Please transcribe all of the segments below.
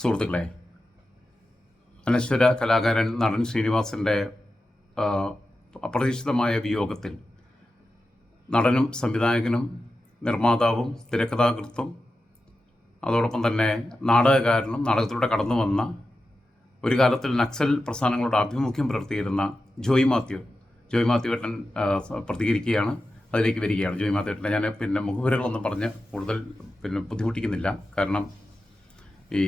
സുഹൃത്തുക്കളെ, അനശ്വര കലാകാരൻ നടൻ ശ്രീനിവാസൻ്റെ അപ്രതീക്ഷിതമായ വിയോഗത്തിൽ നടനും സംവിധായകനും നിർമ്മാതാവും തിരക്കഥാകൃത്തും അതോടൊപ്പം തന്നെ നാടകകാരനും നാടകത്തിലൂടെ കടന്നു വന്ന ഒരു കാലത്തിൽ നക്സൽ പ്രസ്ഥാനങ്ങളുടെ ആഭിമുഖ്യം പുലർത്തിയിരുന്ന ജോയ് മാത്യുവേട്ടൻ പ്രതികരിക്കുകയാണ്. അതിലേക്ക് വരികയാണ്. ജോയ് മാത്യുവേട്ടനെ ഞാൻ മുഖവുരകളൊന്നും പറഞ്ഞ് കൂടുതൽ ബുദ്ധിമുട്ടിക്കുന്നില്ല. കാരണം ഈ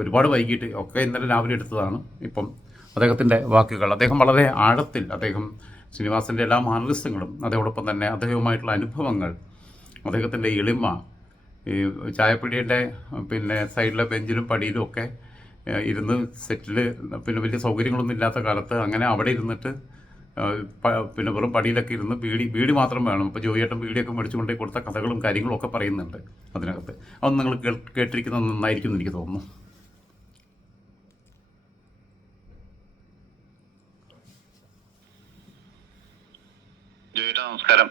ഒരുപാട് വൈകിട്ട് ഒക്കെ ഇന്നലെ രാവിലെ എടുത്തതാണ്. ഇപ്പം അദ്ദേഹത്തിൻ്റെ വാക്കുകൾ, അദ്ദേഹം വളരെ ആഴത്തിൽ ശ്രീനിവാസൻ്റെ എല്ലാ മാനറിസങ്ങളും അതോടൊപ്പം തന്നെ അദ്ദേഹവുമായിട്ടുള്ള അനുഭവങ്ങൾ, അദ്ദേഹത്തിൻ്റെ എളിമ, ഈ ചായപ്പീടിയുടെ സൈഡിലെ ബെഞ്ചിലും പടിയിലും ഒക്കെ ഇരുന്ന് സെറ്റിൽ വലിയ സൗകര്യങ്ങളൊന്നും ഇല്ലാത്ത കാലത്ത് അങ്ങനെ അവിടെ ഇരുന്നിട്ട് വെറും പടിയിലൊക്കെ ഇരുന്ന് ബീഡി മാത്രം വേണം. ഇപ്പോൾ ജോയിയേട്ടൻ ബീഡിയൊക്കെ മേടിച്ചുകൊണ്ടേ കൊടുത്ത കഥകളും കാര്യങ്ങളും ഒക്കെ പറയുന്നുണ്ട് അതിനകത്ത്. അതൊന്നും നിങ്ങൾ കേട്ടിരിക്കുന്നത് നന്നായിരിക്കും എന്ന് എനിക്ക് തോന്നുന്നു. നമസ്കാരം.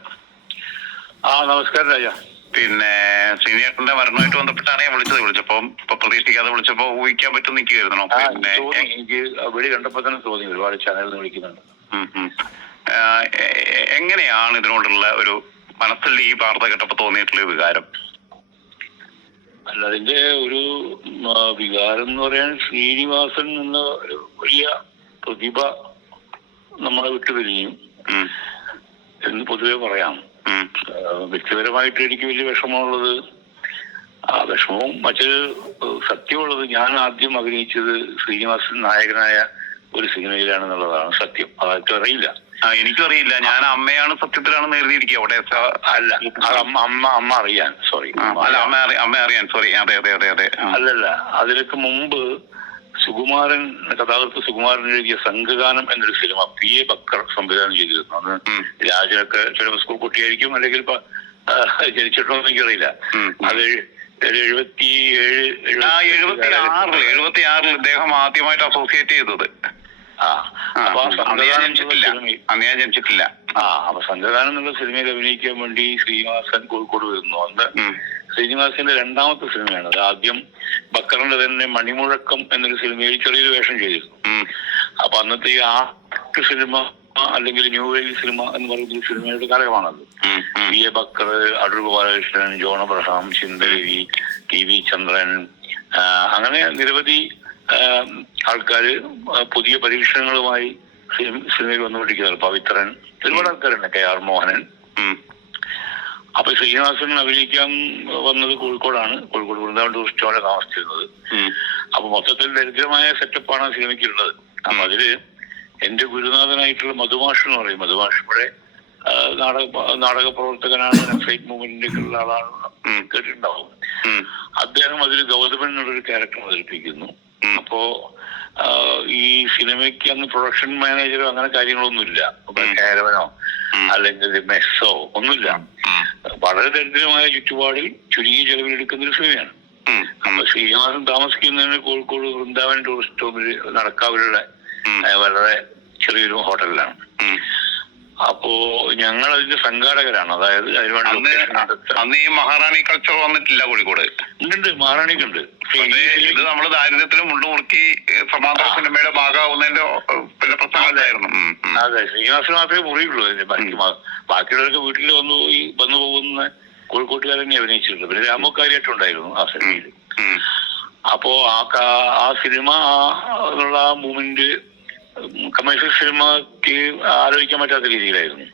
നമസ്കാരം രാജ. ശ്രീനിയേട്ടന്റെ മരണമായിട്ട് ബന്ധപ്പെട്ടാണ് ഞാൻ വിളിച്ചപ്പോ പ്രതീക്ഷിക്കാതെ വിളിച്ചപ്പോ ഊഹിക്കാൻ പറ്റും നിൽക്കുകയായിരുന്നു. എനിക്ക് വിളി കണ്ടപ്പോ തന്നെ തോന്നി ഒരുപാട് ചാനലിൽ വിളിക്കുന്നുണ്ട്. എങ്ങനെയാണ് ഇതിനോടുള്ള ഒരു മനസ്സിൽ ഈ വാർത്ത കേട്ടപ്പോ തോന്നിയിട്ടുള്ള വികാരം? അല്ല, അതിന്റെ ഒരു വികാരം എന്ന് പറയാൻ, ശ്രീനിവാസൻ എന്ന വലിയ പ്രതിഭ നമ്മളെ വിട്ടുപിരിഞ്ഞു എന്ന് പൊതുവെ പറയാം. വ്യക്തിപരമായിട്ട് എനിക്ക് വലിയ വിഷമമുള്ളത്, ആ വിഷമവും മറ്റൊരു സത്യമുള്ളത്, ഞാൻ ആദ്യം അഭിനയിച്ചത് ശ്രീനിവാസൻ നായകനായ ഒരു സിനിമയിലാണെന്നുള്ളതാണ് സത്യം. അതൊക്കെ അറിയില്ല. എനിക്കും അറിയില്ല. ഞാൻ അമ്മയാണ് സത്യത്തിലാണെന്ന് എഴുതിയിരിക്കുക അവിടെ. അല്ല, അമ്മ അറിയാൻ, സോറി, അമ്മ അറിയാൻ, സോറി. അതെ അതെ അതെ അതെ. അല്ലല്ല, അതിനൊക്കെ മുമ്പ് സുകുമാരൻ, കഥാകൃത്ത് സുകുമാരൻ എഴുതിയ സംഘഗാനം എന്നൊരു സിനിമ പി എ ബക്കർ സംവിധാനം ചെയ്തിരുന്നു. അന്ന് രാജനൊക്കെ ചിലപ്പോൾ സ്കൂൾ കുട്ടിയായിരിക്കും, അല്ലെങ്കിൽ ജനിച്ചിട്ടോ എന്ന് എനിക്കറിയില്ല. അത് 76 ഇദ്ദേഹം ആദ്യമായിട്ട് അസോസിയേറ്റ് ചെയ്തത്. അപ്പൊ ജനിച്ചിട്ടില്ല. അപ്പൊ സംഘഗാനം എന്നുള്ള സിനിമയിൽ അഭിനയിക്കാൻ വേണ്ടി ശ്രീനിവാസൻ കോഴിക്കോട് വരുന്നു. അന്ന് ശ്രീനിവാസന്റെ രണ്ടാമത്തെ സിനിമയാണ്. അത് ആദ്യം ബക്കറിന്റെ തന്നെ മണിമുഴക്കം എന്നൊരു സിനിമയിൽ ചെറിയൊരു വേഷം ചെയ്തിരുന്നു. അപ്പൊ അന്നത്തെ ഈ ആർട്ട് സിനിമ അല്ലെങ്കിൽ ന്യൂ വേവ് സിനിമ എന്ന് പറയുന്ന സിനിമയുടെ കാലമാണത്. P A Backer, Adoor Gopalakrishnan, John Abraham, Chinthadevi, T V Chandran, അങ്ങനെ നിരവധി ആൾക്കാര് പുതിയ പരീക്ഷണങ്ങളുമായി സിനിമയിൽ വന്നുകൊണ്ടിരിക്കുന്നത്. പവിത്രൻ, ഒരുപാട് ആൾക്കാരുണ്ട്, കെ ആർ മോഹനൻ. അപ്പൊ ശ്രീനിവാസൻ അഭിനയിക്കാൻ വന്നത് കോഴിക്കോടാണ്. കോഴിക്കോട് വൃന്ദാവൻ ടൂറിസ്റ്റ് ഹോളിൽ താമസിച്ചിരുന്നത്. അപ്പൊ മൊത്തത്തിൽ ദരിദ്രമായ സെറ്റപ്പാണ് സിനിമയ്ക്കുള്ളത്. അപ്പൊ അതില് എന്റെ ഗുരുനാഥനായിട്ടുള്ള മധുമാഷ് എന്ന് പറയും. മധുമാഷ് ഇവിടെ നാടക പ്രവർത്തകനാണ്, നക്സലൈറ്റ് മൂവ്മെന്റിന്റെ ഉള്ള ആളാണ്, കേട്ടിട്ടുണ്ടാവും. അദ്ദേഹം അതിൽ ഗൗതമൻ എന്നുള്ളൊരു ക്യാരക്ടർ അവതരിപ്പിക്കുന്നു. അപ്പോ ഈ സിനിമയ്ക്ക് അന്ന് പ്രൊഡക്ഷൻ മാനേജറോ അങ്ങനെ കാര്യങ്ങളൊന്നുമില്ല, കാരവനോ അല്ലെങ്കിൽ മെസ്സോ ഒന്നുമില്ല. വളരെ ദരിദ്രമായ ചുറ്റുപാടിൽ ചുരുങ്ങിയ ചെലവിലെടുക്കുന്ന ഒരു സിനിമയാണ്. അപ്പൊ ശ്രീനിവാസൻ താമസിക്കുന്നതിന് കോഴിക്കോട് വൃന്ദാവൻ ടൂറിസ്റ്റ് ഹോമില് നടക്കാവിലുള്ള വളരെ ചെറിയൊരു ഹോട്ടലിലാണ്. അപ്പോ ഞങ്ങൾ അതിന്റെ സംഘാടകരാണ്. അതായത് അന്ന് ഈ മഹാറാണി കൾച്ചർ വന്നിട്ടില്ല കോഴിക്കോട്. ഉണ്ട്, മഹാറാണിക്കുണ്ട്. ഇത് നമ്മള് ദാരിദ്ര്യത്തിലും മുണ്ടുമുറുക്കി സമാന്തര സിനിമയുടെ ഭാഗമാവുന്നതിന്റെ പ്രശ്നങ്ങളായിരുന്നു. അതെ, ശ്രീനിവാസൻ മാത്രമേ മുറിയുള്ളൂ. ബാക്കിയുള്ളവർക്ക് വീട്ടിൽ വന്നു പോകുന്ന കോഴിക്കോട്ടുകാരനെ അഭിനയിച്ചിട്ടുണ്ട്. പിന്നെ രാമക്കാരിയായിട്ടുണ്ടായിരുന്നു ആ സിനിമയിൽ. അപ്പോ ആ സിനിമ എന്നുള്ള ആ മൂവ്മെന്റ് കമേഴ്ഷ്യൽ സിനിമക്ക് ആലോചിക്കാൻ പറ്റാത്ത രീതിയിലായിരുന്നു.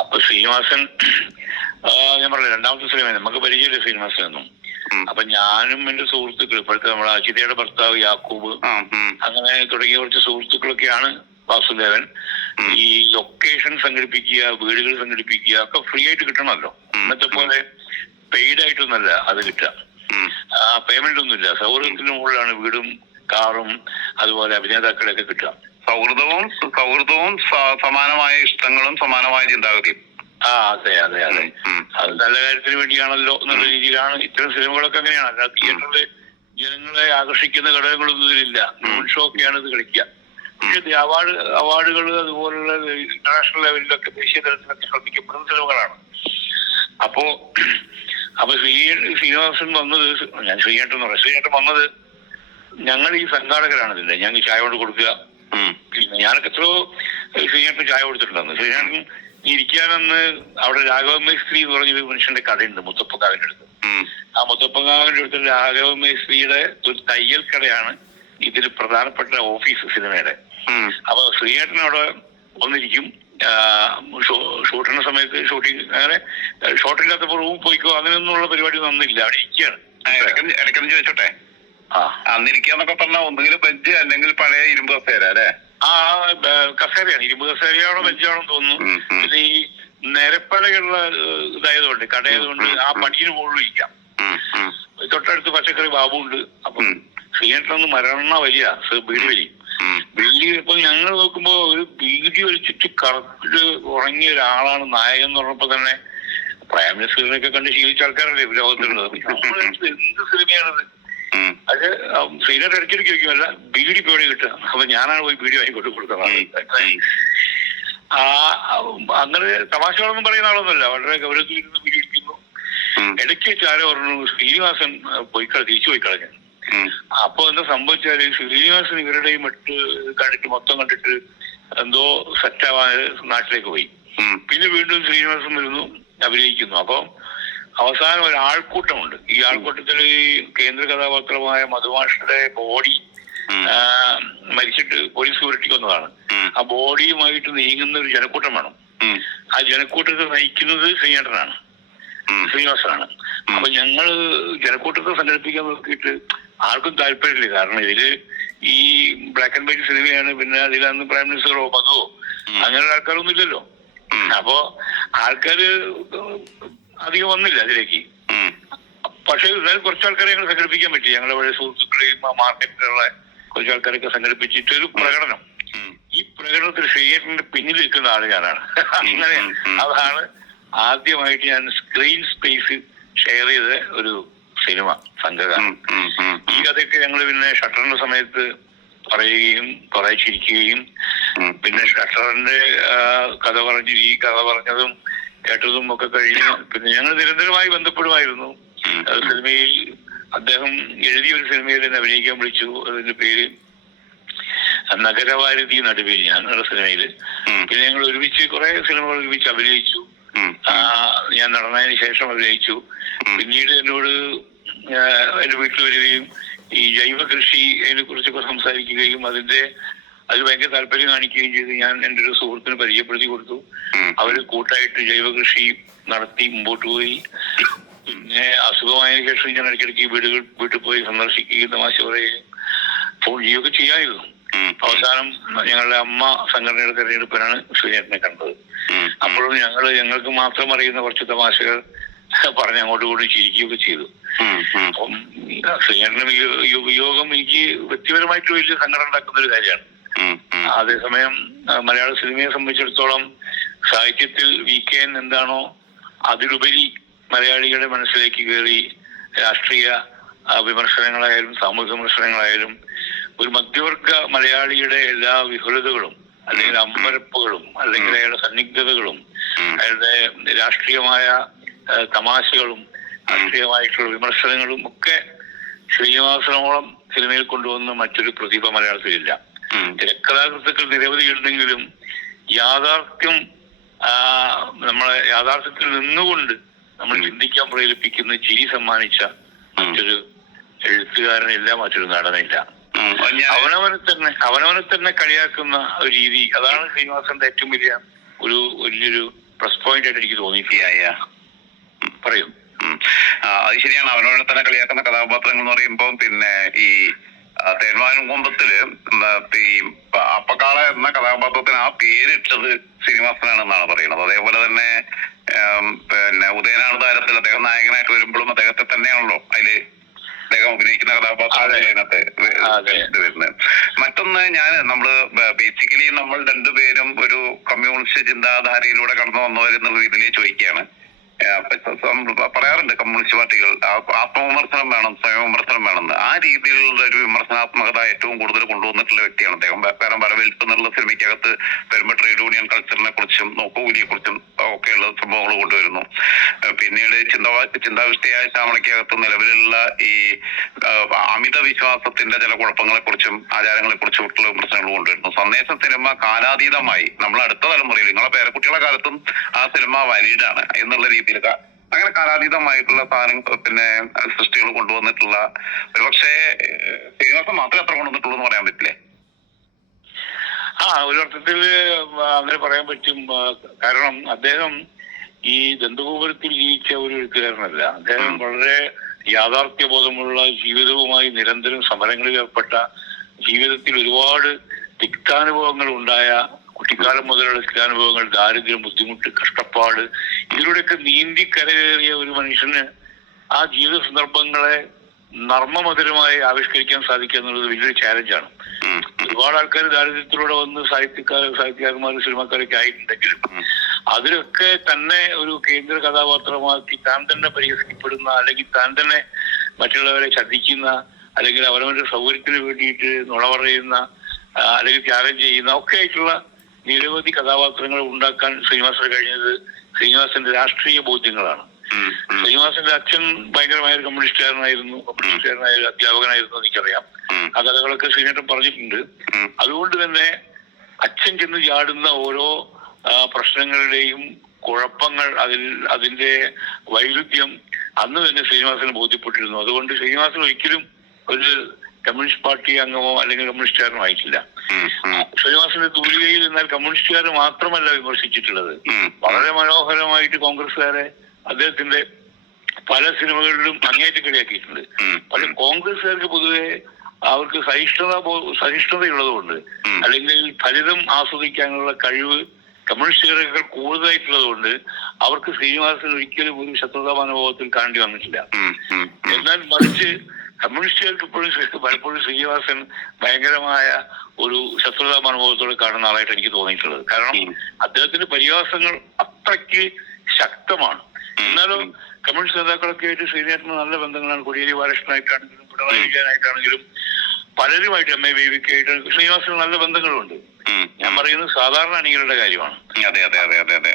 അപ്പൊ ശ്രീനിവാസൻ, ഞാൻ പറഞ്ഞില്ല, രണ്ടാമത്തെ സിനിമ നമുക്ക് പരിചയമില്ല ശ്രീനിവാസനൊന്നും. അപ്പൊ ഞാനും എന്റെ സുഹൃത്തുക്കൾ, ഇപ്പോഴത്തെ നമ്മളെ അജിതയുടെ ഭർത്താവ് യാക്കൂബ്, അങ്ങനെ തുടങ്ങിയ കുറച്ച് സുഹൃത്തുക്കളൊക്കെയാണ് വാസുദേവൻ. ഈ ലൊക്കേഷൻ സംഘടിപ്പിക്കുക, വീടുകൾ സംഘടിപ്പിക്കുക ഒക്കെ ഫ്രീ ആയിട്ട് കിട്ടണമല്ലോ. ഇന്നത്തെ പോലെ പെയ്ഡ് ആയിട്ടൊന്നല്ല അത് കിട്ടുക. പേയ്മെന്റ് ഒന്നുമില്ല. സൗഹൃദത്തിന് മുകളിലാണ് വീടും കാറും അതുപോലെ അഭിനേതാക്കളെയൊക്കെ കിട്ടുക. സൗഹൃദവും സമാനമായ ഇഷ്ടങ്ങളും സമാനമായ ചിന്താഗതിയും. അതെ അതെ അതെ. അത് നല്ല കാര്യത്തിന് വേണ്ടിയാണല്ലോ എന്നുള്ള രീതിയിലാണ് ഇത്തരം സിനിമകളൊക്കെ. അങ്ങനെയാണ്. അല്ല, തിയേറ്ററില് ജനങ്ങളെ ആകർഷിക്കുന്ന ഘടകങ്ങളൊന്നും ഇതിലില്ല. റോഡ് ഷോ ഒക്കെയാണ് ഇത് കളിക്കുക. പക്ഷേ അവാർഡുകൾ അതുപോലുള്ള ഇന്റർനാഷണൽ ലെവലിലൊക്കെ ദേശീയ തലത്തിലൊക്കെ ശ്രദ്ധിക്കപ്പെടുന്ന സിനിമകളാണ്. അപ്പോ അപ്പൊ ശ്രീനിവാസൻ വന്നത്, ഞാൻ ശ്രീയേട്ടൻ പറയാം, ശ്രീയേട്ടൻ വന്നത് ഞങ്ങൾ ഈ സംഘാടകരാണ് ഇതിന്റെ. ഞങ്ങൾക്ക് ചായ കൊണ്ട് കൊടുക്കുക. ഞാനൊക്കെ എത്രയോ ശ്രീയേട്ടന് ചായ കൊടുത്തിട്ടുണ്ടെന്ന്. ശ്രീയേട്ടൻ ഇരിക്കാനെന്ന് അവിടെ രാഘവമേസ്ത്രി എന്ന് പറഞ്ഞൊരു മനുഷ്യന്റെ കടയുണ്ട് മുത്തപ്പങ്കാവിന്റെ അടുത്ത്. ആ മുത്തപ്പങ്കാവിന്റെ അടുത്ത് രാഘവമേസ്ത്രിയുടെ ഒരു തയ്യൽ കടയാണ് ഇതിൽ പ്രധാനപ്പെട്ട ഓഫീസ് സിനിമയുടെ. അപ്പൊ ശ്രീയേട്ടൻ അവിടെ വന്നിരിക്കും. ഷൂട്ടിന്റെ സമയത്ത് ഷൂട്ടിങ് അങ്ങനെ ഷോട്ടില്ലാത്തപ്പോ റൂം പോയിക്കോ അങ്ങനെയൊന്നുള്ള പരിപാടി ഒന്നുമില്ല, അവിടെ ഇരിക്കുകയാണ്. ഇടയ്ക്കൊന്ന് ചോദിച്ചോട്ടെ, അന്നിരിക്കാന്നൊക്കെ പറഞ്ഞാൽ ഒന്നുകിൽ ബെഞ്ച് അല്ലെങ്കിൽ പഴയ ഇരുമ്പ് കസേര അല്ലേ? കസേരയാണ്, ഇരുമ്പ് കസേരയാണോ ബെഞ്ചാണോ തോന്നുന്നു. പിന്നെ ഈ നിരപ്പലകളുള്ള ഇതായതുകൊണ്ട് കടയായതുകൊണ്ട് ആ പടിയിൽ മുകളിൽ ഇരിക്കാം. തൊട്ടടുത്ത് പച്ചക്കറി ബാബു ഉണ്ട്. അപ്പം ശ്രീയേട്ടനൊന്ന് മരണ വലിയ ബീഡി വലി ഇപ്പൊ ഞങ്ങൾ നോക്കുമ്പോ ഒരു ബീഡി വലിച്ചിട്ട് കറക്റ്റ് ഉറങ്ങിയ ഒരാളാണ് നായകൻ എന്ന് പറഞ്ഞപ്പോ തന്നെ പ്രൈം മിനിസ്റ്ററിനൊക്കെ കണ്ട് ശീലിച്ച ആൾക്കാരല്ലേ ലോകത്തുള്ളത്. എന്ത് സിനിമയാണത്? അത് ശ്രീനേട്ടൻ ഇടയ്ക്കിടയ്ക്ക് ചോദിക്കുമല്ല ബീഡി പേടി കിട്ടുക. അപ്പൊ ഞാനാണ് പോയി ബീഡി വാങ്ങിക്കൊണ്ട് കൊടുക്കുന്നത്. അങ്ങനെ തമാശകളൊന്നും പറയുന്ന ആളൊന്നുമല്ല, വളരെ ഗൗരവത്തിൽ ഇരുന്ന് ബീഡി ഇരിക്കുന്നു. ഇടയ്ക്ക് വെച്ചാരോ പറഞ്ഞു ശ്രീനിവാസൻ തിരിച്ചു പോയി കളഞ്ഞു. അപ്പൊ എന്താ സംഭവിച്ചാല് ശ്രീനിവാസൻ ഇവരുടെയും കണ്ടിട്ട് മൊത്തം കണ്ടിട്ട് എന്തോ സെറ്റാവാൻ നാട്ടിലേക്ക് പോയി. പിന്നെ വീണ്ടും ശ്രീനിവാസൻ വരുന്നു, അഭിനയിക്കുന്നു. അപ്പൊ അവസാനം ഒരു ആൾക്കൂട്ടമുണ്ട്. ഈ ആൾക്കൂട്ടത്തിൽ കേന്ദ്ര കഥാപാത്രമായ മധുമാഷയുടെ ബോഡി മരിച്ചിട്ട് പോലീസ് സെക്യൂരിറ്റി വന്നതാണ്. ആ ബോഡിയുമായിട്ട് നീങ്ങുന്ന ഒരു ജനക്കൂട്ടം വേണം. ആ ജനക്കൂട്ടത്തെ നയിക്കുന്നത് ശ്രീനിവാസനാണ്. അപ്പൊ ഞങ്ങള് ജനക്കൂട്ടത്തെ സംഘടിപ്പിക്കാൻ നോക്കിയിട്ട് ആർക്കും താല്പര്യമില്ല. കാരണം ഇതില് ഈ ബ്ലാക്ക് ആൻഡ് വൈറ്റ് സിനിമയാണ്. പിന്നെ അതിലന്ന് പ്രൈം മിനിസ്റ്ററോ മധുവോ അങ്ങനെയുള്ള ആൾക്കാരൊന്നും ഇല്ലല്ലോ. അപ്പോ ആൾക്കാര് അധികം വന്നില്ല അതിലേക്ക്. പക്ഷെ എന്നാലും കുറച്ച് ആൾക്കാരെ ഞങ്ങൾ സംഘടിപ്പിക്കാൻ പറ്റി. ഞങ്ങളുടെ വഴി സുഹൃത്തുക്കളെയും മാർക്കറ്റിലുള്ള കുറച്ച് ആൾക്കാരൊക്കെ സംഘടിപ്പിച്ചിട്ട് ഒരു പ്രകടനം. ഈ പ്രകടനത്തിൽ ശ്രീയേട്ടന്റെ പിന്നിൽ നിൽക്കുന്ന ആള് ഞാനാണ്. അങ്ങനെ അതാണ് ആദ്യമായിട്ട് ഞാൻ സ്ക്രീൻ സ്പേസ് ഷെയർ ചെയ്ത ഒരു സിനിമ സംഘഗാനം. ഈ കഥയൊക്കെ ഞങ്ങൾ പിന്നെ ഷട്ടറിന്റെ സമയത്ത് പറയുകയും കുറെ ചിരിക്കുകയും പിന്നെ ഷട്ടറിന്റെ കഥ പറഞ്ഞതും കേട്ടതും ഒക്കെ കഴിഞ്ഞ് പിന്നെ ഞങ്ങൾ നിരന്തരമായി ബന്ധപ്പെടുമായിരുന്നു. സിനിമയിൽ അദ്ദേഹം എഴുതിയ ഒരു സിനിമയിൽ എന്നെ അഭിനയിക്കാൻ വിളിച്ചു. അതിന്റെ പേര് നഗരവാരുതി നടുവിൽ ഞാനുള്ള സിനിമയില്. പിന്നെ ഞങ്ങൾ ഒരുമിച്ച് കുറെ സിനിമകൾ ഒരുമിച്ച് അഭിനയിച്ചു. ഞാൻ നടന്നതിന് ശേഷം അഭിനയിച്ചു. പിന്നീട് എന്നോട് എന്റെ വീട്ടിൽ വരികയും ഈ ജൈവ കൃഷിയെ കുറിച്ചൊക്കെ സംസാരിക്കുകയും അത് ഭയങ്കര താല്പര്യം കാണിക്കുകയും ചെയ്തു. ഞാൻ എൻ്റെ ഒരു സുഹൃത്തിന് പരിചയപ്പെടുത്തി കൊടുത്തു. അവര് കൂട്ടായിട്ട് ജൈവ കൃഷി നടത്തി മുമ്പോട്ട് പോയി. പിന്നെ അസുഖമായതിനു ശേഷം ഞാൻ ഇടയ്ക്കിടയ്ക്ക് വീട്ടിൽ പോയി സന്ദർശിക്കുകയും തമാശ പറയുകയും ഫോൺ ചെയ്യുകയൊക്കെ ചെയ്യാമായിരുന്നു. അവസാനം ഞങ്ങളുടെ അമ്മ സംഘടനയുടെ തെരഞ്ഞെടുപ്പിനാണ് ശ്രീനേട്ടനെ കണ്ടത്. അപ്പോഴും ഞങ്ങൾക്ക് മാത്രം അറിയുന്ന കുറച്ച് തമാശകൾ പറഞ്ഞ് അങ്ങോട്ട് കൂടി ചിരിക്കുകയൊക്കെ ചെയ്തു. അപ്പം ശ്രീനേട്ടന്റെ വിയോഗം എനിക്ക് വ്യക്തിപരമായിട്ട് വലിയ സങ്കടം ഉണ്ടാക്കുന്ന ഒരു കാര്യമാണ്. അതേസമയം മലയാള സിനിമയെ സംബന്ധിച്ചിടത്തോളം സാഹിത്യത്തിൽ VKN എന്താണോ അതിലുപരി മലയാളികളുടെ മനസ്സിലേക്ക് കയറി രാഷ്ട്രീയ വിമർശനങ്ങളായാലും സാമൂഹിക വിമർശനങ്ങളായാലും ഒരു മധ്യവർഗ മലയാളിയുടെ എല്ലാ വിഹുലതകളും അല്ലെങ്കിൽ അമ്പരപ്പുകളും അല്ലെങ്കിൽ അയാളുടെ സന്നിഗ്ധതകളും അയാളുടെ രാഷ്ട്രീയമായ തമാശകളും രാഷ്ട്രീയമായിട്ടുള്ള വിമർശനങ്ങളും ഒക്കെ ശ്രീനിവാസനോളം സിനിമയിൽ കൊണ്ടുവന്ന മറ്റൊരു പ്രതിഭ മലയാളത്തിലില്ല. തിരക്കഥാകൃത്തുക്കൾ നിരവധി ഉണ്ടെങ്കിലും യാഥാർത്ഥ്യത്തിൽ നിന്നുകൊണ്ട് നമ്മൾ ചിന്തിക്കാൻ പ്രേരിപ്പിക്കുന്ന ചിരി സമ്മാനിച്ച മറ്റൊരു എഴുത്തുകാരനില്ല, മറ്റൊരു നടനില്ല. അവനവനെ തന്നെ കളിയാക്കുന്ന ഒരു രീതി, അതാണ് ശ്രീനിവാസന്റെ ഏറ്റവും വലിയൊരു പ്ലസ് പോയിന്റ് ആയിട്ട് എനിക്ക് തോന്നിയിട്ടില്ല. പറയൂ. അത് ശരിയാണ്. അവനവനെ തന്നെ കളിയാക്കുന്ന കഥാപാത്രങ്ങൾ എന്ന് പറയുമ്പോൾ പിന്നെ ഈ തേന്മാവിൻ കുമ്പത്തില് ഈ അപ്പക്കാള എന്ന കഥാപാത്രത്തിന് ആ പേരിട്ടത് ശ്രീനിവാസനാണെന്നാണ് പറയുന്നത്. അതേപോലെ തന്നെ പിന്നെ ഉദയനാട് താരത്തിൽ അദ്ദേഹം നായകനായിട്ട് വരുമ്പോഴും അദ്ദേഹത്തെ തന്നെയാണല്ലോ അദ്ദേഹം അഭിനയിക്കുന്ന കഥാപാത്രം അതിനകത്ത് വരുന്നത്. മറ്റൊന്ന് നമ്മള് ബേസിക്കലി നമ്മൾ രണ്ടുപേരും ഒരു കമ്മ്യൂണിസ്റ്റ് ചിന്താധാരയിലൂടെ കടന്നു വന്നവരെന്നുള്ള രീതിയിൽ ചോദിക്കുകയാണ്. പറയാറുണ്ട് കമ്മ്യൂണിസ്റ്റ് പാർട്ടികൾ ആത്മവിമർശനം വേണം, സ്വയം വിമർശനം വേണമെന്ന്. ആ രീതിയിലുള്ള ഒരു വിമർശനാത്മക സർഗാത്മകത ഏറ്റവും കൂടുതൽ കൊണ്ടുവന്നിട്ടുള്ള വ്യക്തിയാണ് അദ്ദേഹം. കാരണം വരവേൽപ്പ് എന്നുള്ള സിനിമയ്ക്കകത്ത് വരുമ്പോൾ ട്രേഡ് യൂണിയൻ കൾച്ചറിനെ കുറിച്ചും നോക്കുകൂലിയെ കുറിച്ചും ഒക്കെയുള്ള സംഭവങ്ങൾ കൊണ്ടുവരുന്നു. പിന്നീട് ചിന്താവിഷ്ടയായ ശ്യാമളയ്ക്കകത്ത് നിലവിലുള്ള ഈ അമിത വിശ്വാസത്തിന്റെ ചില കുഴപ്പങ്ങളെ കുറിച്ചും ആചാരങ്ങളെ കുറിച്ചും ഒക്കെയുള്ള പ്രശ്നങ്ങൾ കൊണ്ടുവരുന്നു. സന്ദേശ സിനിമ കാലാതീതമായി നമ്മൾ അടുത്ത തലമുറയിൽ നിങ്ങളെ പേരക്കുട്ടികളുടെ കാലത്തും ആ സിനിമ വാലിഡാണ് എന്നുള്ള രീതിയിൽ അങ്ങനെ കാലാതീതമായിട്ടുള്ള സാധനങ്ങൾ പിന്നെ സൃഷ്ടികൾ കൊണ്ടുവന്നിട്ടുള്ള ഒരുപക്ഷെ ശ്രീനിവാസൻ മാത്രമേ അത്ര കൊണ്ടുവന്നിട്ടുള്ളൂ എന്ന് പറയാൻ പറ്റില്ലേ? ഒരു അർത്ഥത്തിൽ അങ്ങനെ പറയാൻ പറ്റും. കാരണം അദ്ദേഹം ഈ ദന്തഗോപുരത്തിൽ ജീവിച്ച ഒരു എഴുത്തുകാരനല്ല. അദ്ദേഹം വളരെ യാഥാർത്ഥ്യബോധമുള്ള ജീവിതവുമായി നിരന്തരം സമരങ്ങളിൽ ഏർപ്പെട്ട, ജീവിതത്തിൽ ഒരുപാട് തിക്താനുഭവങ്ങൾ ഉണ്ടായ, കുട്ടിക്കാലം മുതലുള്ള തിക്താനുഭവങ്ങൾ, ദാരിദ്ര്യം, ബുദ്ധിമുട്ട്, കഷ്ടപ്പാട്, ഇതിലൂടെയൊക്കെ നീന്തി കരകയറിയ ഒരു മനുഷ്യന് ആ ജീവിത സന്ദർഭങ്ങളെ നർമ്മമധുരമായി ആവിഷ്കരിക്കാൻ സാധിക്കുക എന്നുള്ളത് വലിയൊരു ചാലഞ്ചാണ്. ഒരുപാട് ആൾക്കാർ ദാരിദ്ര്യത്തിലൂടെ വന്ന് സാഹിത്യകാരന്മാരും സിനിമാക്കാരൊക്കെ ആയിട്ടുണ്ടെങ്കിലും അതിലൊക്കെ തന്നെ ഒരു കേന്ദ്ര കഥാപാത്രമാക്കി താൻ തന്നെ പരിഹസിക്കപ്പെടുന്ന, അല്ലെങ്കിൽ താൻ തന്നെ മറ്റുള്ളവരെ ശ്രദ്ധിക്കുന്ന, അല്ലെങ്കിൽ അവരവരുടെ സൗകര്യത്തിന് വേണ്ടിയിട്ട് നുണ പറയുന്ന, അല്ലെങ്കിൽ ത്യാഗം ചെയ്യുന്ന ഒക്കെ ആയിട്ടുള്ള നിരവധി കഥാപാത്രങ്ങൾ ഉണ്ടാക്കാൻ ശ്രീനിവാസന് കഴിഞ്ഞത് ശ്രീനിവാസന്റെ രാഷ്ട്രീയ ബോധ്യങ്ങളാണ്. ശ്രീനിവാസന്റെ അച്ഛൻ ഭയങ്കരമായ ഒരു കമ്മ്യൂണിസ്റ്റുകാരനായിരുന്നു, ഒരു അധ്യാപകനായിരുന്നു, എനിക്കറിയാം. ആ കഥകളൊക്കെ ശ്രീനേട്ടൻ പറഞ്ഞിട്ടുണ്ട്. അതുകൊണ്ട് തന്നെ അച്ഛൻ ചെന്ന് ചാടുന്ന ഓരോ പ്രശ്നങ്ങളുടെയും കുഴപ്പങ്ങൾ, അതിന്റെ വൈരുദ്ധ്യം അന്ന് തന്നെ ശ്രീനിവാസന് ബോധ്യപ്പെട്ടിരുന്നു. അതുകൊണ്ട് ശ്രീനിവാസൻ ഒരിക്കലും ഒരു കമ്മ്യൂണിസ്റ്റ് പാർട്ടി അംഗമോ അല്ലെങ്കിൽ കമ്മ്യൂണിസ്റ്റുകാരനോ ആയിട്ടില്ല. ശ്രീനിവാസന്റെ തൂലികയിൽ എന്നാൽ കമ്മ്യൂണിസ്റ്റുകാരെ മാത്രമല്ല വിമർശിച്ചിട്ടുള്ളത്, വളരെ മനോഹരമായിട്ട് കോൺഗ്രസ്സുകാരെ അദ്ദേഹത്തിന്റെ പല സിനിമകളിലും അങ്ങേയറ്റം കളിയാക്കിയിട്ടുണ്ട്. പക്ഷെ കോൺഗ്രസ്സുകാർക്ക് പൊതുവെ അവർക്ക് സഹിഷ്ണുതയുള്ളതുകൊണ്ട്, അല്ലെങ്കിൽ ഫലിതം ആസ്വദിക്കാനുള്ള കഴിവ് കമ്മ്യൂണിസ്റ്റുകാരേക്കാൾ കൂടുതലായിട്ടുള്ളത് കൊണ്ട് അവർക്ക് ശ്രീനിവാസൻ ഒരിക്കലും ഒരു ശത്രുതാ മനോഭാവത്തിൽ കാണേണ്ടി വന്നിട്ടില്ല. എന്നാൽ മറിച്ച് കമ്മ്യൂണിസ്റ്റുകാർക്ക് പലപ്പോഴും ശ്രീനിവാസൻ ഭയങ്കരമായ ഒരു ശത്രുതാ മനോഭാവത്തോടെ കാണുന്ന ആളായിട്ട് എനിക്ക് തോന്നിയിട്ടുള്ളത്. കാരണം അദ്ദേഹത്തിന്റെ പരിഹാസങ്ങൾ അത്രയ്ക്ക് ശക്തമാണ്. എന്നാലും കമ്മ്യൂണിസ്റ്റ് നേതാക്കളൊക്കെ ആയിട്ട് ശ്രീനേട്ടന് നല്ല ബന്ധങ്ങളാണ്. കോടിയേരി ബാലകൃഷ്ണനായിട്ടാണെങ്കിലും പിണറായി വിജയനായിട്ടാണെങ്കിലും പലരുമായിട്ട് എം എ ബേബിക്ക് ആയിട്ട് ശ്രീനിവാസന് നല്ല ബന്ധങ്ങളുണ്ട്. ഞാൻ പറയുന്നത് സാധാരണ അണികളുടെ കാര്യമാണ്. അതെ അതെ അതെ അതെ അതെ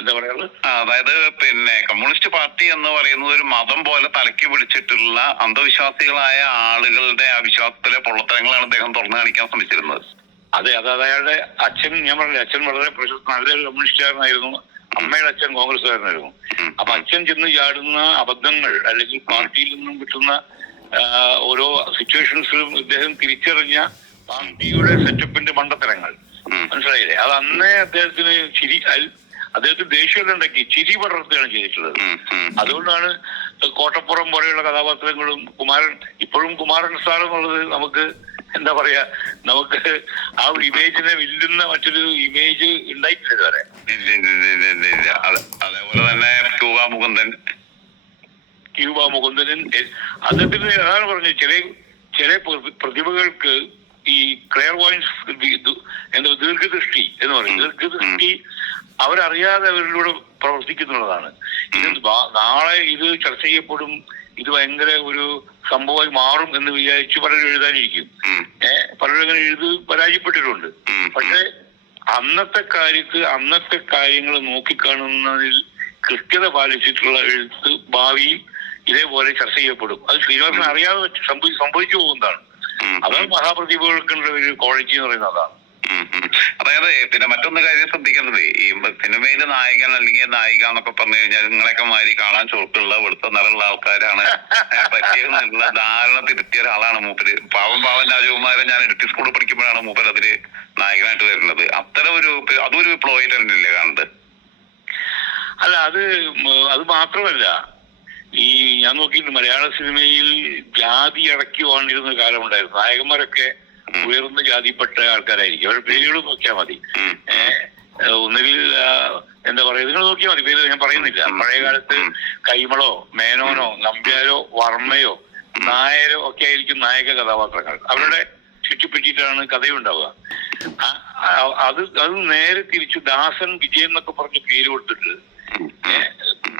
എന്താ പറയാനുള്ളത്? അതായത് പിന്നെ കമ്മ്യൂണിസ്റ്റ് പാർട്ടി എന്ന് പറയുന്നത് ഒരു മതം പോലെ തലയ്ക്ക് പിടിച്ചിട്ടുള്ള അന്ധവിശ്വാസികളായ ആളുകളുടെ അവിശ്വാസത്തിലെ പൊള്ളത്തരങ്ങളാണ് അദ്ദേഹം തുറന്നു കാണിക്കാൻ ശ്രമിച്ചിരുന്നത്. അതെ, അത് അയാളുടെ അച്ഛൻ, ഞാൻ പറഞ്ഞില്ല, അച്ഛൻ വളരെ നല്ലൊരു കമ്മ്യൂണിസ്റ്റുകാരനായിരുന്നു, അമ്മയുടെ അച്ഛൻ കോൺഗ്രസ്സുകാരനായിരുന്നു. അപ്പൊ അച്ഛൻ ചെന്ന് ചാടുന്ന അബദ്ധങ്ങൾ, അല്ലെങ്കിൽ പാർട്ടിയിൽ നിന്നും കിട്ടുന്ന ഓരോ സിറ്റുവേഷൻസിലും ഇദ്ദേഹം തിരിച്ചറിഞ്ഞ പാർട്ടിയുടെ സെറ്റപ്പിന്റെ മണ്ടത്തരങ്ങൾ മനസ്സിലായില്ലേ? അത് അന്നേ അദ്ദേഹത്തിന് ദേഷ്യമുണ്ടാക്കി ചിരി പടർത്തുകയാണ് ചെയ്തിട്ടുള്ളത്. അതുകൊണ്ടാണ് കോട്ടപ്പുറം പോലെയുള്ള കഥാപാത്രങ്ങളും ഇപ്പോഴും കുമാരൻ സാർ എന്നുള്ളത് നമുക്ക് എന്താ പറയാ, നമുക്ക് ആ ഒരു ഇമേജിനെ വില്ലുന്ന മറ്റൊരു ഇമേജ് ഉണ്ടായിട്ടില്ല ഇതുവരെ. അതേപോലെ തന്നെ ക്യൂബ മുകുന്ദൻ അദ്ദേഹത്തിന് അതാണ് പറഞ്ഞു, ചില പ്രതിഭകൾക്ക് ഈ ക്ലിയർ വോയിൻസ് എന്താ ദീർഘദൃഷ്ടി എന്ന് പറയും. ദീർഘദൃഷ്ടി അവരറിയാതെ അവരിലൂടെ പ്രവർത്തിക്കുന്നുള്ളതാണ്. ഇത് നാളെ ഇത് ചർച്ച ചെയ്യപ്പെടും, ഇത് ഭയങ്കര ഒരു സംഭവമായി മാറും എന്ന് വിചാരിച്ച് പലരും എഴുതാനിരിക്കും. പലരും അങ്ങനെ പരാജയപ്പെട്ടിട്ടുണ്ട്. പക്ഷെ അന്നത്തെ കാര്യങ്ങൾ നോക്കിക്കാണുന്നതിൽ കൃത്യത പാലിച്ചിട്ടുള്ള എഴുത്ത് ഭാവിയിൽ ഇതേപോലെ ചർച്ച ചെയ്യപ്പെടും. അത് ശ്രീനിവാസൻ അറിയാതെ സംഭവിച്ചു പോകുന്നതാണ്. അതാണ് മഹാപ്രതിഭകൾക്കുള്ള ഒരു ക്വാളിറ്റി എന്ന് പറയുന്നത്. അതാണ്. അതായത് പിന്നെ മറ്റൊന്ന് കാര്യം ശ്രദ്ധിക്കുന്നത്, ഈ സിനിമയിലെ നായകൻ അല്ലെങ്കിൽ നായിക എന്നൊക്കെ പറഞ്ഞു കഴിഞ്ഞാൽ നിങ്ങളെയൊക്കെ മാതിരി കാണാൻ ചുവട്ടുള്ള വെളുത്ത നിറമുള്ള ആൾക്കാരാണ് പറ്റിയെന്നുള്ള ധാരണ തിരുത്തിയ ഒരാളാണ് മൂപ്പര്. പാവം രാജകുമാരൻ ഞാൻ എഡിറ്റി സ്കൂളിൽ പഠിക്കുമ്പോഴാണ് മൂപ്പര് അതില് നായകനായിട്ട് വരുന്നത്. അത്തരം അതൊരു വിപ്ലവമായിട്ട് തന്നെയല്ലേ കാണുന്നത്? അല്ല, അത് മാത്രമല്ല, ഈ ഞാൻ നോക്കിയിട്ട് മലയാള സിനിമയിൽ ജാതി അടക്കി വാണ്ടിരുന്ന കാലമുണ്ടായിരുന്നു. നായകന്മാരൊക്കെ ഉയർന്ന ജാതിപ്പെട്ട ആൾക്കാരായിരിക്കും. അവരുടെ പേരുകൾ നോക്കിയാൽ മതി. ഒന്നുകിൽ എന്താ പറയാ, നിങ്ങൾ നോക്കിയാൽ മതി, പേര് ഞാൻ പറയുന്നില്ല. പഴയ കാലത്ത് കൈമളോ മേനോനോ നമ്പ്യാരോ വർമ്മയോ നായരോ ഒക്കെ ആയിരിക്കും നായക കഥാപാത്രങ്ങൾ. അവരുടെ ചുറ്റിപ്പറ്റിയിട്ടാണ് കഥയുണ്ടാവുക. അത് നേരെ തിരിച്ച് ദാസൻ വിജയൻ എന്നൊക്കെ പറഞ്ഞ് പേര് കൊടുത്തിട്ട്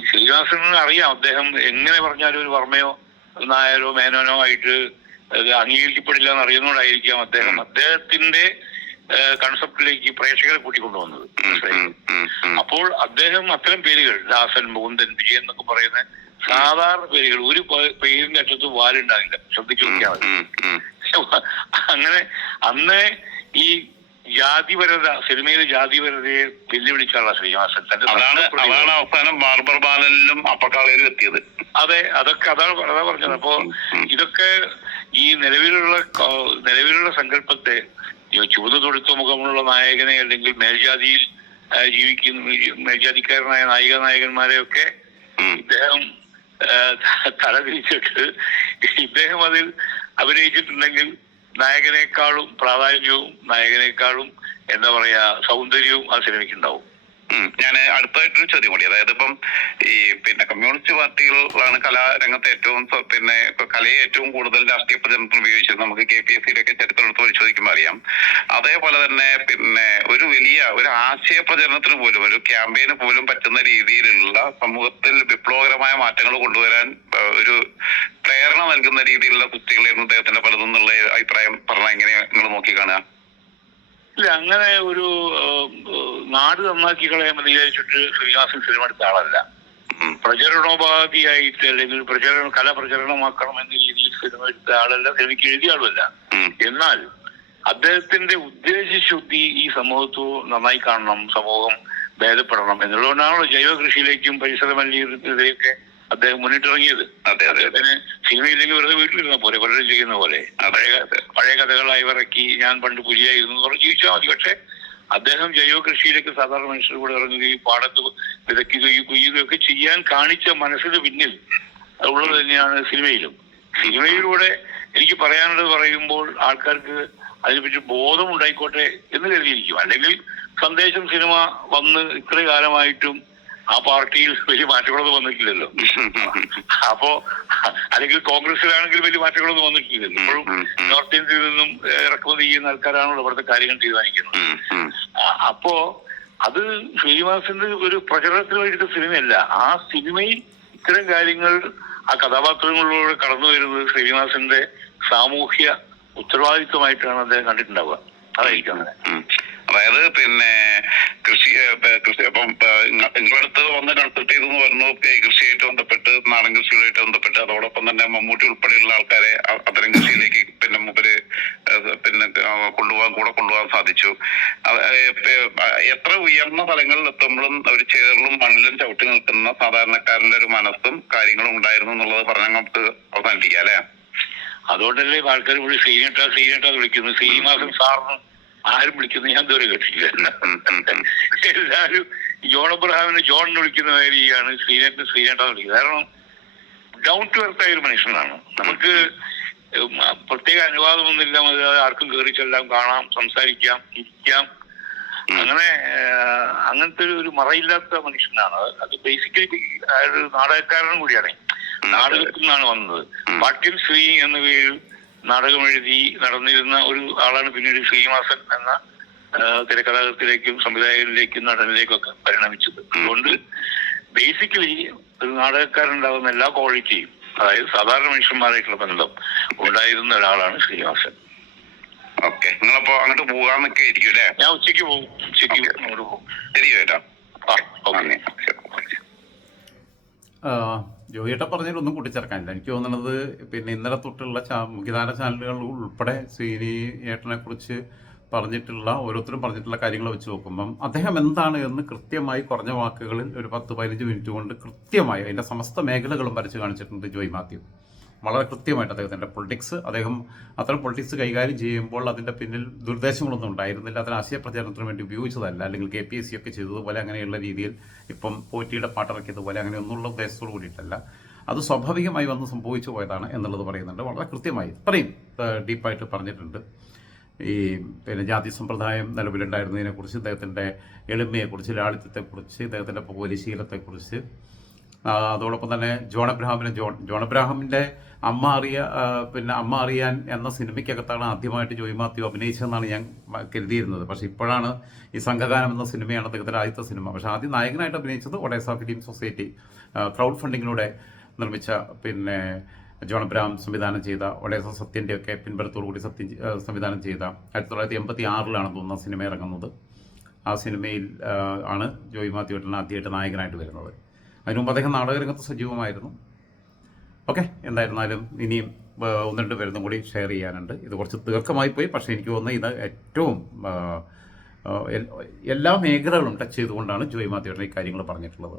ശ്രീനിവാസന് അറിയാം അദ്ദേഹം എങ്ങനെ പറഞ്ഞാലും ഒരു വർമ്മയോ നായരോ മേനോനോ ആയിട്ട് അത് അംഗീകരിക്കപ്പെടില്ല എന്ന് അറിയുന്നതുകൊണ്ടായിരിക്കാം അദ്ദേഹത്തിന്റെ കൺസെപ്റ്റിലേക്ക് പ്രേക്ഷകരെ കൂട്ടിക്കൊണ്ടുവന്നത്. അപ്പോൾ അദ്ദേഹം അത്തരം പേരുകൾ ദാസൻ, മുകുന്ദൻ, വിജയൻ എന്നൊക്കെ പറയുന്ന സാധാരണ പേരുകൾ, ഒരു പേരിന്റെ അറ്റത്ത് വാലുണ്ടാകില്ല, ശ്രദ്ധിച്ചു നോക്കിയാൽ മതി. അങ്ങനെ അന്ന് ഈ ജാതിപരത, സിനിമയിലെ ജാതിപരതയെ വെല്ലുവിളിച്ചാണ് ശ്രീനിവാസൻ. അതാണ് അവസാനം ബാർബർ ബാലനിലും അപ്പക്കാളയിലും എത്തിയത്. അതെ, അതാ പറഞ്ഞത്. അപ്പോ ഇതൊക്കെ ഈ നിലവിലുള്ള സങ്കല്പത്തെ, ചുവന്ന തൊടുത്ത മുഖമുള്ള നായകനെ അല്ലെങ്കിൽ മേൽജാതിയിൽ മേൽജാതിക്കാരനായ നായികന്മാരെയൊക്കെ ഇദ്ദേഹം തലതിരിച്ചിട്ട് ഇദ്ദേഹം അതിൽ അഭിനയിച്ചിട്ടുണ്ടെങ്കിൽ നായകനേക്കാളും പ്രാധാന്യവും നായകനേക്കാളും എന്താ പറയാ സൗന്ദര്യവും ആ സിനിമയ്ക്കുണ്ടാവും. ഞാൻ അടുത്തായിട്ടൊരു ചോദ്യം കൂടി, അതായത് ഇപ്പം ഈ കമ്മ്യൂണിസ്റ്റ് പാർട്ടികളാണ് കലാരംഗത്ത് ഏറ്റവും കലയെ ഏറ്റവും കൂടുതൽ രാഷ്ട്രീയ പ്രചരണത്തിന് ഉപയോഗിച്ചത്. നമുക്ക് KPSCയിലൊക്കെ ചരിത്രം എടുത്ത് പരിശോധിക്കുമ്പോൾ അറിയാം. അതേപോലെ തന്നെ ഒരു ആശയ പ്രചരണത്തിന് പോലും, ഒരു ക്യാമ്പയിന് പോലും പറ്റുന്ന രീതിയിലുള്ള സമൂഹത്തിൽ വിപ്ലവകരമായ മാറ്റങ്ങൾ കൊണ്ടുവരാൻ ഒരു പ്രേരണ നൽകുന്ന രീതിയിലുള്ള കുട്ടികളായിരുന്നു അദ്ദേഹത്തിന്റെ പലതും എന്നുള്ള അഭിപ്രായം പറഞ്ഞാൽ എങ്ങനെ നിങ്ങൾ നോക്കിക്കാണുക? ഇല്ല, അങ്ങനെ ഒരു നാട് നന്നാക്കി കളയാമെന്ന് വിചാരിച്ചിട്ട് ശ്രീനിവാസൻ സിനിമ എടുത്ത ആളല്ല. പ്രചരണോപാധിയായിട്ട് അല്ലെങ്കിൽ കല പ്രചരണമാക്കണം എന്ന രീതിയിൽ സിനിമ എടുത്ത ആളല്ല, സിനിമയ്ക്ക് എഴുതിയ ആളുമല്ല. എന്നാൽ അദ്ദേഹത്തിന്റെ ഉദ്ദേശശുദ്ധി ഈ സമൂഹത്ത് നന്നായി കാണണം, സമൂഹം ഭേദപ്പെടണം എന്നുള്ളതുകൊണ്ടാണല്ലോ ജൈവ കൃഷിയിലേക്കും പരിസര മലിനീകരണത്തിലേക്കൊക്കെ അദ്ദേഹം മുന്നിട്ടിറങ്ങിയത്. അദ്ദേഹത്തിന് സിനിമയില്ലെങ്കിൽ വെറുതെ വീട്ടിലിരുന്ന പോലെ പലരും ചെയ്യുന്ന പോലെ പഴയ കഥകളായി ഇറക്കി ഞാൻ പണ്ട് പുലിയായിരുന്നു പറഞ്ഞ് ജീവിച്ചാൽ മതി. പക്ഷെ അദ്ദേഹം ജൈവ കൃഷിയിലേക്ക് സാധാരണ മനുഷ്യർ കൂടെ ഇറങ്ങുകയും പാടത്ത് വിതയ്ക്കുകയും കൊയ്യുകയും ഒക്കെ ചെയ്യാൻ കാണിച്ച മനസ്സിന് പിന്നിൽ ഉള്ളത് തന്നെയാണ് സിനിമയിലും. സിനിമയിലൂടെ എനിക്ക് പറയാനുള്ളത് പറയുമ്പോൾ ആൾക്കാർക്ക് അതിനെപ്പറ്റി ബോധം ഉണ്ടായിക്കോട്ടെ എന്ന് കരുതിയിരിക്കും. അല്ലെങ്കിൽ സന്ദേശം സിനിമ വന്ന് ഇത്ര കാലമായിട്ടും ആ പാർട്ടിയിൽ വലിയ മാറ്റങ്ങളൊന്നും വന്നിട്ടില്ലല്ലോ. അപ്പോ അല്ലെങ്കിൽ കോൺഗ്രസിലാണെങ്കിൽ വലിയ മാറ്റങ്ങളൊന്നും വന്നിട്ടില്ലല്ലോ. ഇപ്പോഴും നോർത്ത് ഇന്ത്യയിൽ നിന്നും ഇറക്കുമതി ചെയ്യുന്ന ആൾക്കാരാണല്ലോ ഇവിടുത്തെ കാര്യങ്ങൾ തീരുമാനിക്കുന്നത്. അപ്പോ അത് ശ്രീനിവാസന്റെ ഒരു പ്രചരണത്തിന് വേണ്ടിയിട്ട് സിനിമയല്ല. ആ സിനിമയിൽ ഇത്തരം കാര്യങ്ങൾ ആ കഥാപാത്രങ്ങളിലൂടെ കടന്നു വരുന്നത് ശ്രീനിവാസന്റെ സാമൂഹ്യ ഉത്തരവാദിത്വമായിട്ടാണ് അദ്ദേഹം കണ്ടിട്ടുണ്ടാവുക. അതായിരിക്കും അങ്ങനെ. അതായത് കൃഷി അപ്പം നിങ്ങളടുത്ത് വന്ന് കൺസൾട്ട് ചെയ്തെന്ന് പറഞ്ഞു, കൃഷിയായിട്ട് ബന്ധപ്പെട്ട്, നാടൻ കൃഷിയുമായിട്ട് ബന്ധപ്പെട്ട്, അതോടൊപ്പം തന്നെ മമ്മൂട്ടി ഉൾപ്പെടെയുള്ള ആൾക്കാരെ അത്തരം കൃഷിയിലേക്ക് മൂപ്പര് കൊണ്ടുപോകാൻ സാധിച്ചു. എത്ര ഉയർന്ന തലങ്ങളിൽ എത്തുമ്പോഴും ഒരു ചേറിലും മണ്ണിലും ചവിട്ടി നിൽക്കുന്ന സാധാരണക്കാരന്റെ ഒരു മനസ്സും കാര്യങ്ങളും ഉണ്ടായിരുന്നു എന്നുള്ളത് പറഞ്ഞാൽ നമുക്ക് അവസാനിപ്പിക്കാം അല്ലെ? അതുകൊണ്ടല്ലേ ആൾക്കാർ ഇവിടെ ശ്രീനേട്ടാ വിളിക്കുന്നു. ശ്രീനിവാസൻ സാറിന് ആരും വിളിക്കുന്നത് ഞാൻ ഇതുവരെ കേട്ടിട്ടില്ല. എല്ലാവരും ജോൺ അബ്രഹാമിനെ ജോൺ എന്ന് വിളിക്കുന്ന മാതിരിയാണ് ശ്രീനേട്ടാ വിളിക്കുന്നത്. കാരണം ഡൗൺ ടു എർത്ത് ആയ ഒരു മനുഷ്യനാണ്. നമുക്ക് പ്രത്യേക അനുവാദമൊന്നുമില്ല, ആർക്കും കയറി ചെല്ലാം, കാണാം, സംസാരിക്കാം, ഇരിക്കാം. അങ്ങനത്തെ ഒരു മറയില്ലാത്ത മനുഷ്യനാണ്. അത് ബേസിക്കലി ഒരു നാടകക്കാരനും കൂടിയാണ്. നാടകത്തിൽ നിന്നാണ് വന്നത്. പാട്യൻ ശ്രീ എന്ന പേരിൽ നാടകം എഴുതി നടന്നിരുന്ന ഒരു ആളാണ് പിന്നീട് ശ്രീനിവാസൻ എന്ന തിരക്കഥാകൃത്തിലേക്കും സംവിധായകനിലേക്കും നടനിലേക്കും ഒക്കെ പരിണമിച്ചത്. അതുകൊണ്ട് ബേസിക്കലി ഒരു നാടകക്കാരുണ്ടാകുന്ന എല്ലാ ക്വാളിറ്റിയും, അതായത് സാധാരണ മനുഷ്യന്മാരായിട്ടുള്ള ബന്ധം ഉണ്ടായിരുന്ന ഒരാളാണ് ശ്രീനിവാസൻ. ഓക്കെ, നിങ്ങളപ്പോ അങ്ങോട്ട് പോകാന്നൊക്കെ ആയിരിക്കും അല്ലേ? ഞാൻ ഉച്ചയ്ക്ക് പോകും. അങ്ങോട്ട് പോകും. ശരി ചേട്ടാ. ജോയിയേട്ട പറഞ്ഞതിലൊന്നും കൂട്ടിച്ചേർക്കാനില്ല. എനിക്ക് തോന്നുന്നത് ഇന്നലെ തൊട്ടുള്ള മുഖ്യധാര ചാനലുകൾ ഉൾപ്പെടെ ശ്രീനിയേട്ടനെ കുറിച്ച് ഓരോരുത്തരും പറഞ്ഞിട്ടുള്ള കാര്യങ്ങൾ വെച്ച് നോക്കുമ്പം അദ്ദേഹം എന്താണ് എന്ന് കൃത്യമായി കുറഞ്ഞ വാക്കുകളിൽ ഒരു 10-15 മിനിറ്റ് കൊണ്ട് കൃത്യമായി അതിൻ്റെ സമസ്ത മേഖലകളും വരച്ച് കാണിച്ചിട്ടുണ്ട് ജോയ് മാത്യു. വളരെ കൃത്യമായിട്ട് അദ്ദേഹത്തിൻ്റെ പൊളിറ്റിക്സ്, അദ്ദേഹം അത്തരം പൊളിറ്റിക്സ് കൈകാര്യം ചെയ്യുമ്പോൾ അതിൻ്റെ പിന്നിൽ ദുർദ്ദേശങ്ങളൊന്നും ഉണ്ടായിരുന്നില്ല. അതിന് ആശയപ്രചാരണത്തിന് വേണ്ടി ഉപയോഗിച്ചതല്ല. അല്ലെങ്കിൽ KPSC ഒക്കെ ചെയ്തതുപോലെ അങ്ങനെയുള്ള രീതിയിൽ ഇപ്പം പോറ്റിയുടെ പാട്ടിറക്കിയതുപോലെ അങ്ങനെയൊന്നുള്ള ഉദ്ദേശത്തോട് കൂടിയിട്ടല്ല. അത് സ്വാഭാവികമായി വന്ന് സംഭവിച്ചു പോയതാണ് എന്നുള്ളത് പറയുന്നുണ്ട്. വളരെ കൃത്യമായി ഇത്രയും ഡീപ്പായിട്ട് പറഞ്ഞിട്ടുണ്ട്. ഈ ജാതി സമ്പ്രദായം നിലവിലുണ്ടായിരുന്നതിനെക്കുറിച്ച്, ഇദ്ദേഹത്തിൻ്റെ എളിമയെക്കുറിച്ച്, ലാളിത്യത്തെക്കുറിച്ച്, ഇദ്ദേഹത്തിൻ്റെ പോലീശീലത്തെക്കുറിച്ച്, അതോടൊപ്പം തന്നെ ജോൺ അബ്രഹാമിൻ്റെ അമ്മ അറിയാൻ എന്ന സിനിമയ്ക്കകത്താണ് ആദ്യമായിട്ട് ജോയ് മാത്യു അഭിനയിച്ചതെന്നാണ് ഞാൻ കരുതിയിരുന്നത്. പക്ഷേ ഇപ്പോഴാണ് ഈ സംഘഗാനം എന്ന സിനിമയാണ് അദ്ദേഹത്തിൻ്റെ ആദ്യത്തെ സിനിമ. പക്ഷേ ആദ്യം നായകനായിട്ട് അഭിനയിച്ചത് ഒഡേസ ഫിലിം സൊസൈറ്റി ക്രൗഡ് ഫണ്ടിങ്ങിലൂടെ നിർമ്മിച്ച ജോൺ അബ്രഹാം സംവിധാനം ചെയ്ത ഒഡേസ സത്യൻ്റെ ഒക്കെ പിൻബലത്തോടുകൂടി സംവിധാനം ചെയ്ത 1986 തോന്നുന്ന സിനിമ ഇറങ്ങുന്നത്. ആ സിനിമയിൽ ആണ് ജോയ് മാത്യു ഏട്ടൻ ആദ്യമായിട്ട് നായകനായിട്ട് വരുന്നത്. അതിനു മുമ്പ് അദ്ദേഹം നാടകരംഗത്ത് സജീവമായിരുന്നു. ഓക്കെ, എന്തായിരുന്നാലും ഇനിയും 1-2 പേരൊന്നും കൂടി ഷെയർ ചെയ്യാനുണ്ട്. ഇത് കുറച്ച് ദീർഘമായി പോയി, പക്ഷേ എനിക്ക് തോന്നുന്നത് ഇത് ഏറ്റവും എല്ലാ മേഖലകളും ടച്ച് ചെയ്തുകൊണ്ടാണ് ജോയ് മാത്യു ഏട്ടൻ ഈ കാര്യങ്ങൾ പറഞ്ഞിട്ടുള്ളത്.